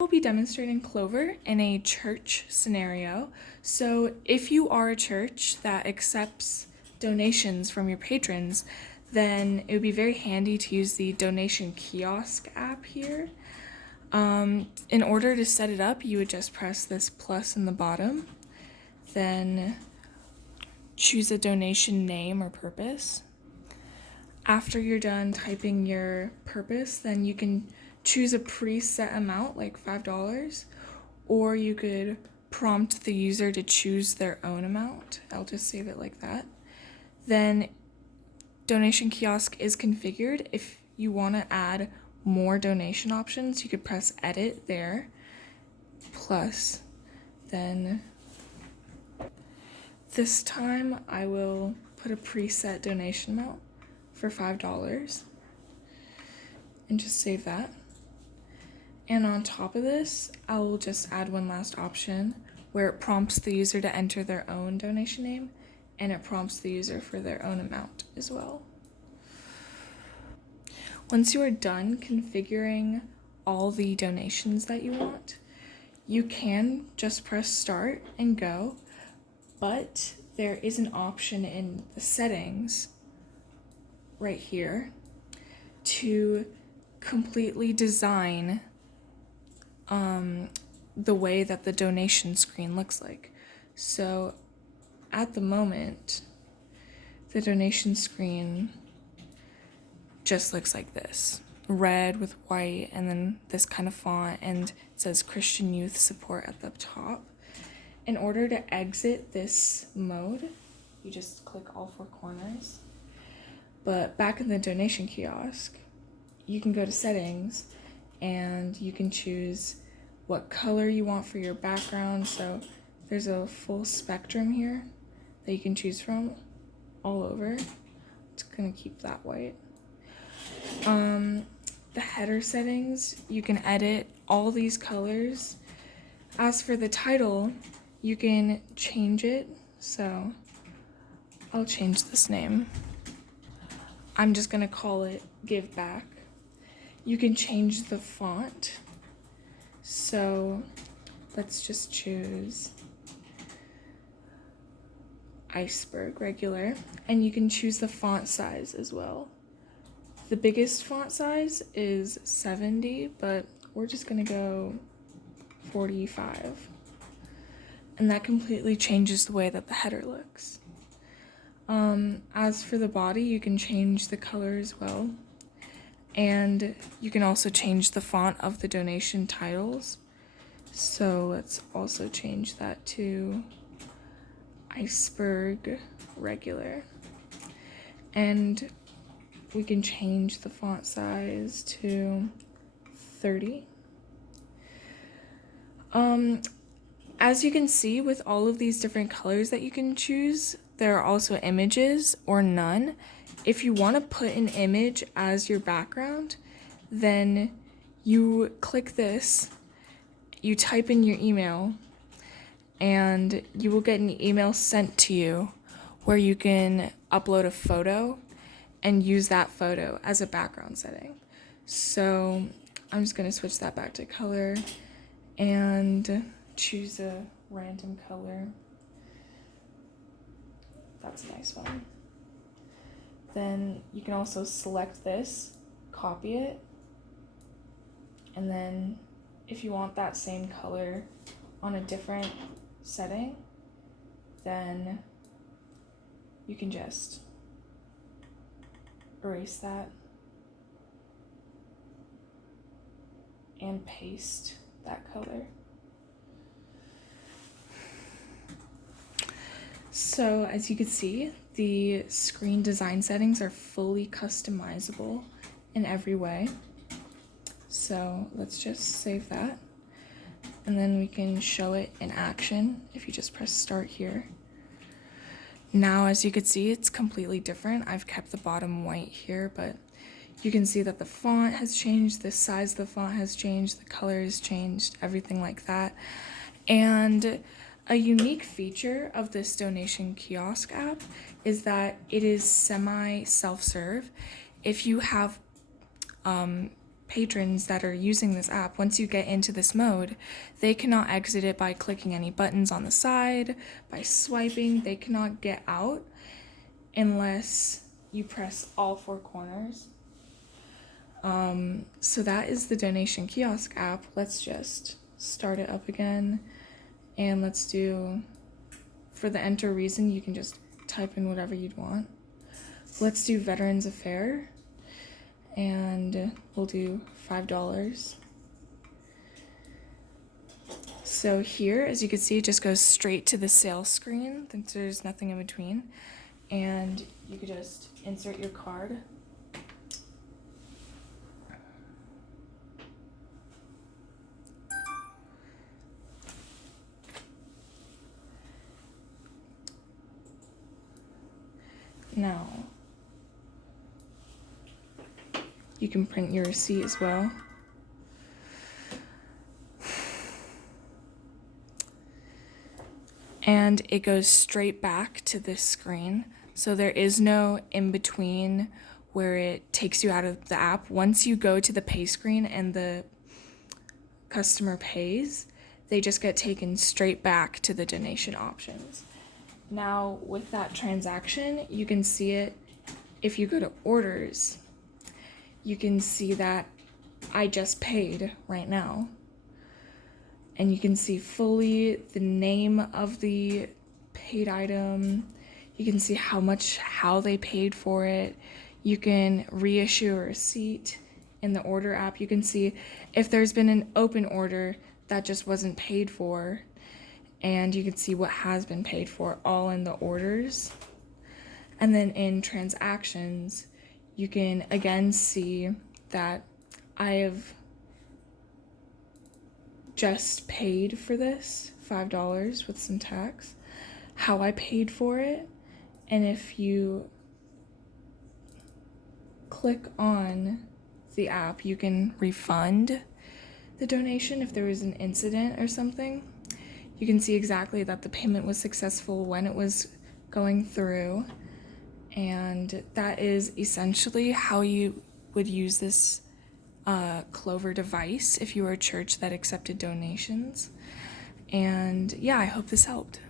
We'll be demonstrating Clover in a church scenario. So if you are a church that accepts donations from your patrons, then it would be very handy to use the donation kiosk app here. In order to set it up, you would just press this plus in the bottom, then choose a donation name or purpose. After you're done typing your purpose, then you can choose a preset amount like $5, or you could prompt the user to choose their own amount. I'll just save it like that. Then donation kiosk is configured. If you want to add more donation options, you could press edit there, plus then this time I will put a preset donation amount for $5 and just save that. And on top of this, I'll just add one last option where it prompts the user to enter their own donation name, and it prompts the user for their own amount as well. Once you are done configuring all the donations that you want, you can just press start and go, but there is an option in the settings right here to completely design the way that the donation screen looks like. So at the moment, the donation screen just looks like this, red with white, and then this kind of font, and it says Christian Youth Support at the top. In order to exit this mode, you just click all four corners. But back in the donation kiosk, you can go to settings and you can choose what color you want for your background. So there's a full spectrum here that you can choose from all over. It's gonna keep that white. The header settings, you can edit all these colors. As for the title, you can change it. So I'll change this name. I'm just gonna call it Give Back. You can change the font. So let's just choose Iceberg regular, and you can choose the font size as well. The biggest font size is 70, but we're just gonna go 45. And that completely changes the way that the header looks. As for the body, you can change the color as well. And you can also change the font of the donation titles. So let's also change that to Iceberg regular. And we can change the font size to 30. As you can see, with all of these different colors that you can choose, there are also images or none. If you want to put an image as your background, then you click this, you type in your email, and you will get an email sent to you where you can upload a photo and use that photo as a background setting. So I'm just going to switch that back to color and choose a random color. That's a nice one. Then you can also select this, copy it, and then if you want that same color on a different setting, then you can just erase that and paste that color. So as you can see, the screen design settings are fully customizable in every way. So let's just save that. And then we can show it in action if you just press start here. Now, as you can see, it's completely different. I've kept the bottom white here, but you can see that the font has changed, the size of the font has changed, the color has changed, everything like that. And a unique feature of this donation kiosk app is that it is semi self-serve. If you have patrons that are using this app, once you get into this mode, they cannot exit it by clicking any buttons on the side, by swiping. They cannot get out unless you press all four corners. So that is the donation kiosk app. Let's just start it up again, and let's do, for the enter reason, you can just type in whatever you'd want. Let's do Veterans Affair, and we'll do $5. So here, as you can see, it just goes straight to the sales screen. There's nothing in between, and you could just insert your card. Now, you can print your receipt as well. And it goes straight back to this screen. So there is no in between where it takes you out of the app. Once you go to the pay screen and the customer pays, they just get taken straight back to the donation options. Now, with that transaction, you can see it if you go to orders. You can see that I just paid right now. And you can see fully the name of the paid item. You can see how they paid for it. You can reissue a receipt in the order app. You can see if there's been an open order that just wasn't paid for. And you can see what has been paid for, all in the orders. And then in transactions, you can again see that I have just paid for this, $5 with some tax, how I paid for it, and if you click on the app, you can refund the donation if there was an incident or something. You can see exactly that the payment was successful when it was going through, and that is essentially how you would use this Clover device if you were a church that accepted donations. And yeah, I hope this helped.